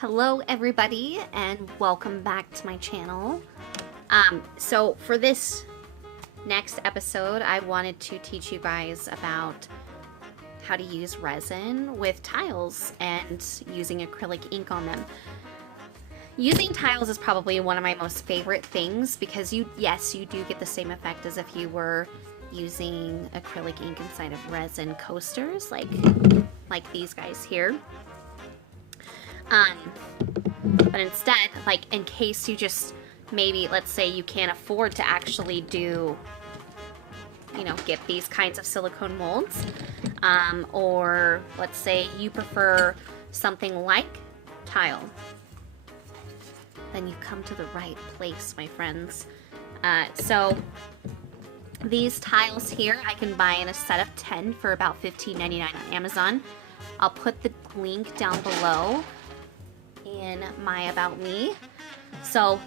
Hello everybody and welcome back to my channel. So for this next episode, I wanted to teach you guys about how to use resin with tiles and using acrylic ink on them. Using tiles is probably one of my most favorite things because you do get the same effect as if you were using acrylic ink inside of resin coasters like these guys here. But instead, like in case you just maybe, let's say you can't afford to actually do, get these kinds of silicone molds, or let's say you prefer something like tile, then you've come to the right place, my friends. So these tiles here I can buy in a set of 10 for about $15.99 on Amazon. I'll put the link down below in my About Me. So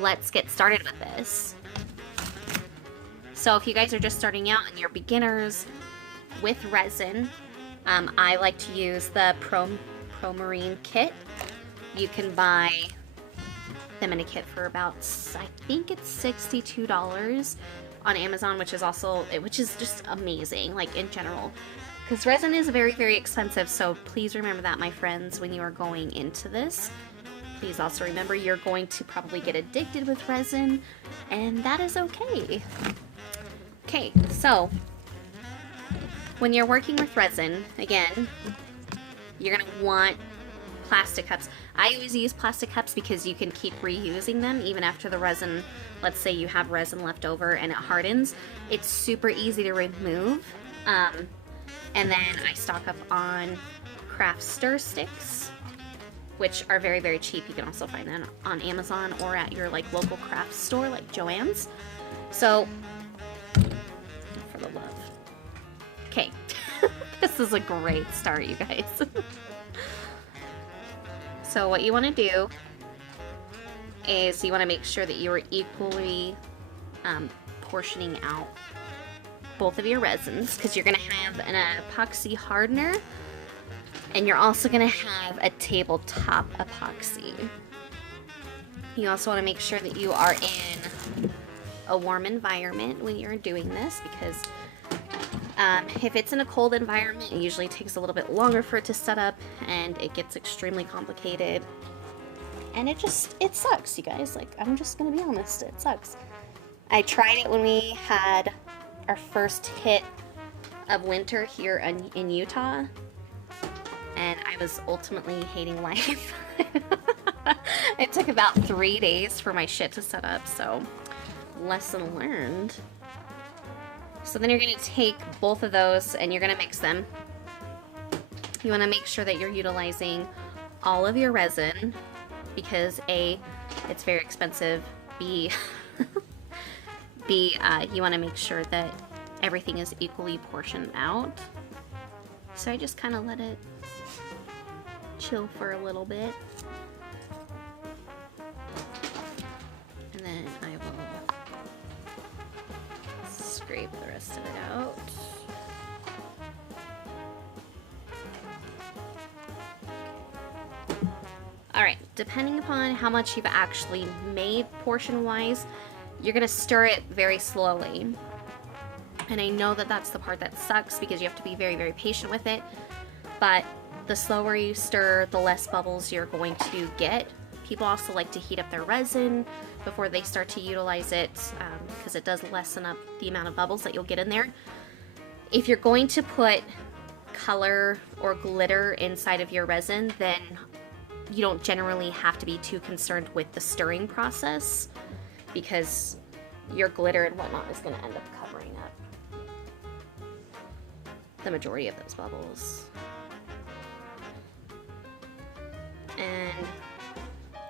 let's get started with this. So if you guys are just starting out and you're beginners with resin, I like to use the Pro Marine kit. You can buy them in a kit for about, I think it's $62 on Amazon, which is just amazing, like in general. Because resin is very, very expensive, so please remember that, my friends, when you are going into this. Please also remember you're going to probably get addicted with resin, and that is okay. Okay, so when you're working with resin, again, you're going to want plastic cups. I always use plastic cups because you can keep reusing them even after the resin, let's say you have resin left over and it hardens. It's super easy to remove. And then I stock up on craft stir sticks, which are very, very cheap. You can also find them on Amazon or at your local craft store like Joann's. So, for the love. Okay, this is a great start, you guys. So what you want to do is you want to make sure that you are equally portioning out both of your resins, because you're going to have an epoxy hardener and you're also going to have a tabletop epoxy. You also want to make sure that you are in a warm environment when you're doing this, because if it's in a cold environment, it usually takes a little bit longer for it to set up and it gets extremely complicated, and it sucks, you guys. I'm just going to be honest, it sucks. I tried it when we had our first hit of winter here in Utah, and I was ultimately hating life. It took about 3 days for my shit to set up, so lesson learned. So then you're going to take both of those and you're going to mix them. You want to make sure that you're utilizing all of your resin, because A, it's very expensive, B, you want to make sure that everything is equally portioned out. So I just kind of let it chill for a little bit. And then I will scrape the rest of it out. Alright, depending upon how much you've actually made portion-wise, you're going to stir it very slowly. And I know that that's the part that sucks, because you have to be very, very patient with it. But the slower you stir, the less bubbles you're going to get. People also like to heat up their resin before they start to utilize it, because it does lessen up the amount of bubbles that you'll get in there. If you're going to put color or glitter inside of your resin, then you don't generally have to be too concerned with the stirring process, because your glitter and whatnot is going to end up covering up the majority of those bubbles. And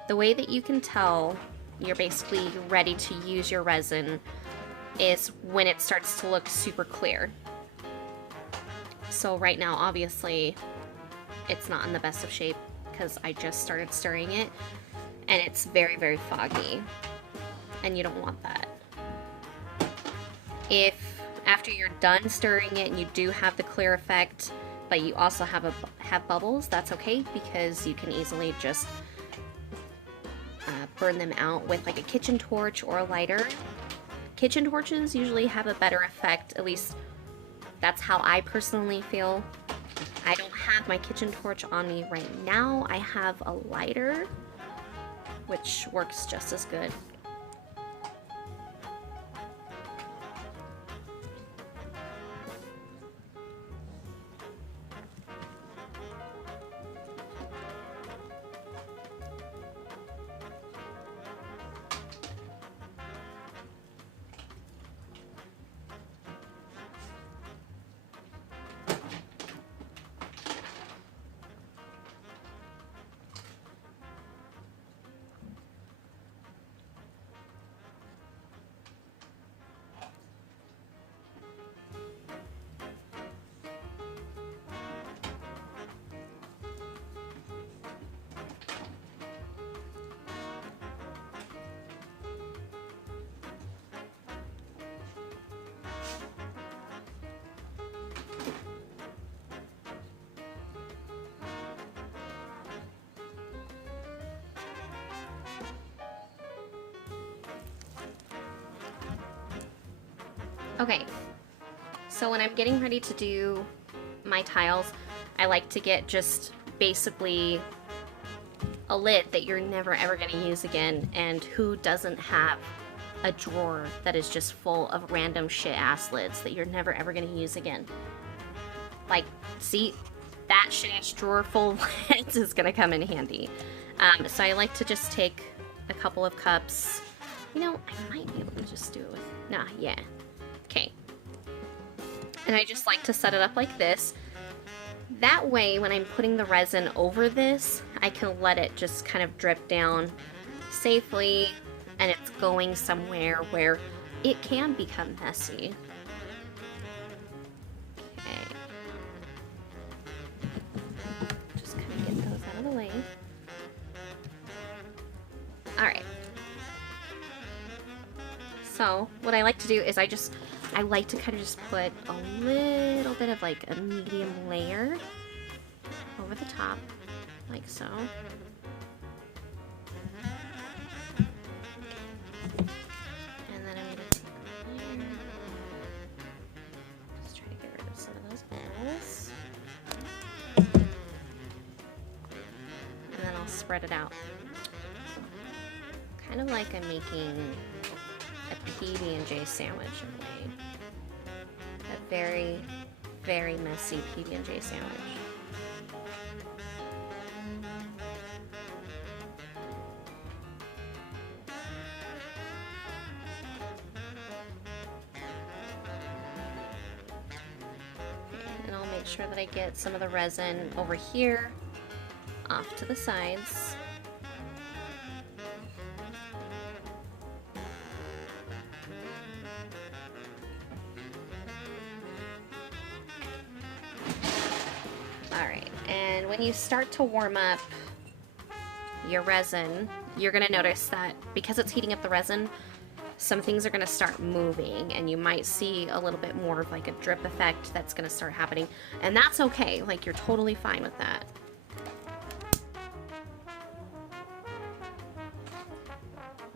the way that you can tell you're basically ready to use your resin is when it starts to look super clear. So right now, obviously, it's not in the best of shape because I just started stirring it, and it's very, very foggy, and you don't want that. If after you're done stirring it and you do have the clear effect, but you also have have bubbles, that's okay, because you can easily just burn them out with like a kitchen torch or a lighter. Kitchen torches usually have a better effect, at least that's how I personally feel. I don't have my kitchen torch on me right now. I have a lighter, which works just as good. Okay, so when I'm getting ready to do my tiles, I like to get just basically a lid that you're never ever going to use again, and who doesn't have a drawer that is just full of random shit ass lids that you're never ever going to use again? Like, see, that shit ass drawer full of lids is going to come in handy. So I like to just take a couple of cups. You know, I might be able to just do it with, nah, yeah. Okay. And I just like to set it up like this. That way, when I'm putting the resin over this, I can let it just kind of drip down safely, and it's going somewhere where it can become messy. Okay. Just kind of get those out of the way. Alright. So, what I like to do is I like to kind of just put a little bit of like a medium layer over the top, like so. And then I'm going to take a layer, just try to get rid of some of those bubbles. And then I'll spread it out. Kind of like I'm making a PB&J sandwich in a way. A very, very messy PB&J sandwich. And I'll make sure that I get some of the resin over here, off to the sides. When you start to warm up your resin, you're going to notice that because it's heating up the resin, some things are going to start moving, and you might see a little bit more of like a drip effect that's going to start happening. And that's okay. Like, you're totally fine with that.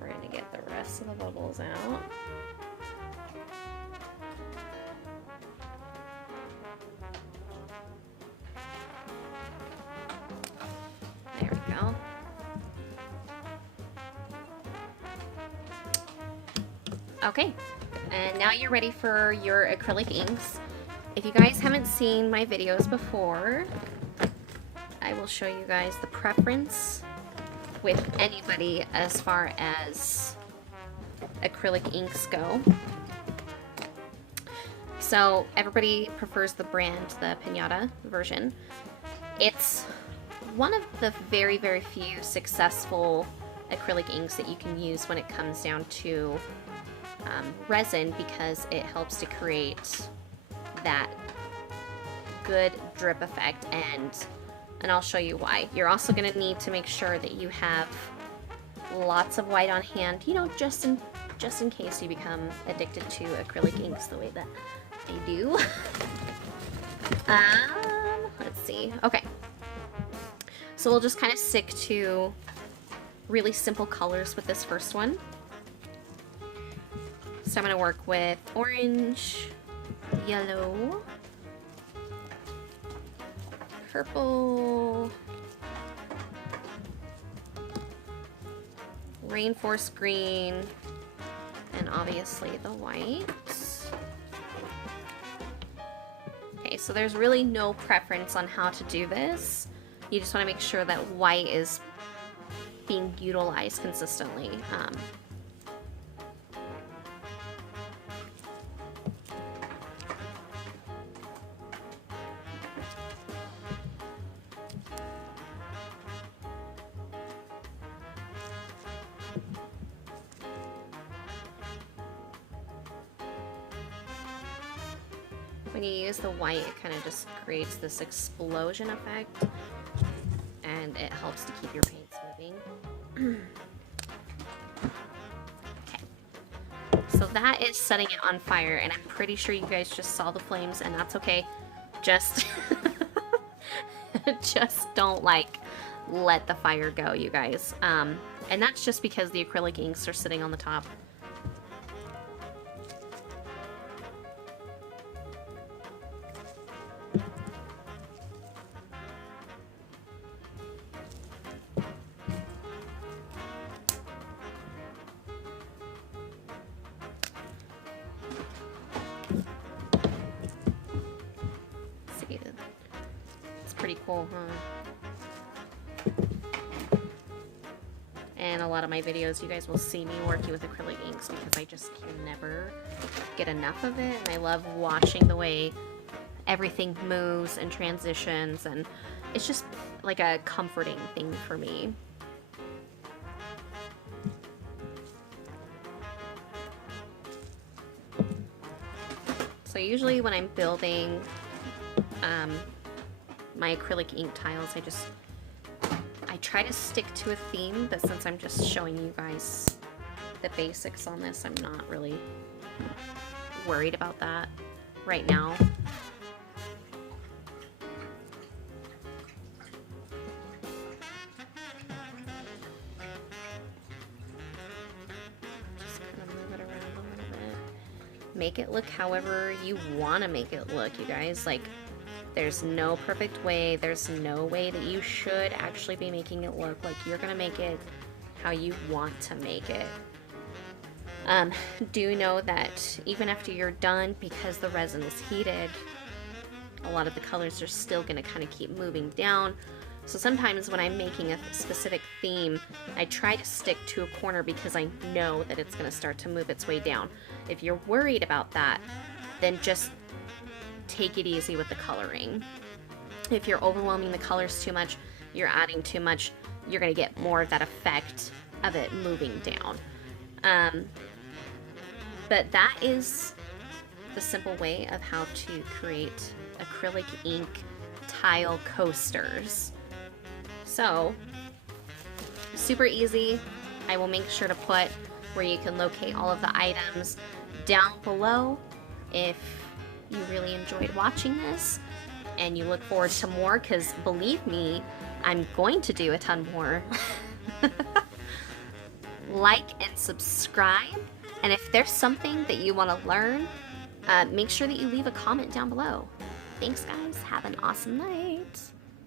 We're going to get the rest of the bubbles out. There we go. Okay, and now you're ready for your acrylic inks. If you guys haven't seen my videos before, I will show you guys the preference with anybody as far as acrylic inks go. So everybody prefers the brand, the Pinata version. It's one of the very, very few successful acrylic inks that you can use when it comes down to resin, because it helps to create that good drip effect, and I'll show you why. You're also going to need to make sure that you have lots of white on hand, you know, just in case you become addicted to acrylic inks the way that I do. Let's see. Okay. So we'll just kind of stick to really simple colors with this first one. So I'm going to work with orange, yellow, purple, rainforest green, and obviously the white. Okay, so there's really no preference on how to do this. You just want to make sure that white is being utilized consistently. When you use the white, it kind of just creates this explosion effect, and it helps to keep your paints moving. Okay, so that is setting it on fire, and I'm pretty sure you guys just saw the flames, and that's okay. Just, just don't let the fire go, you guys. And that's just because the acrylic inks are sitting on the top. Pretty cool, huh? And a lot of my videos, you guys will see me working with acrylic inks because I just can never get enough of it. And I love watching the way everything moves and transitions, and it's just like a comforting thing for me. So usually when I'm building my acrylic ink tiles, I try to stick to a theme, but since I'm just showing you guys the basics on this, I'm not really worried about that right now. Just kind of move it around a little bit. Make it look however you want to make it look, you guys. Like, there's no perfect way. There's no way that you should actually be making it look like you're gonna make it how you want to make it. Do know that even after you're done, because the resin is heated, a lot of the colors are still gonna kind of keep moving down. So sometimes when I'm making a specific theme, I try to stick to a corner because I know that it's gonna start to move its way down. If you're worried about that, then just take it easy with the coloring. If you're overwhelming the colors too much, you're adding too much, you're going to get more of that effect of it moving down. But that is the simple way of how to create acrylic ink tile coasters. So, super easy. I will make sure to put where you can locate all of the items down below if you really enjoyed watching this and you look forward to more, because believe me, I'm going to do a ton more. Like and subscribe, and if there's something that you want to learn, make sure that you leave a comment down below. Thanks guys, have an awesome night.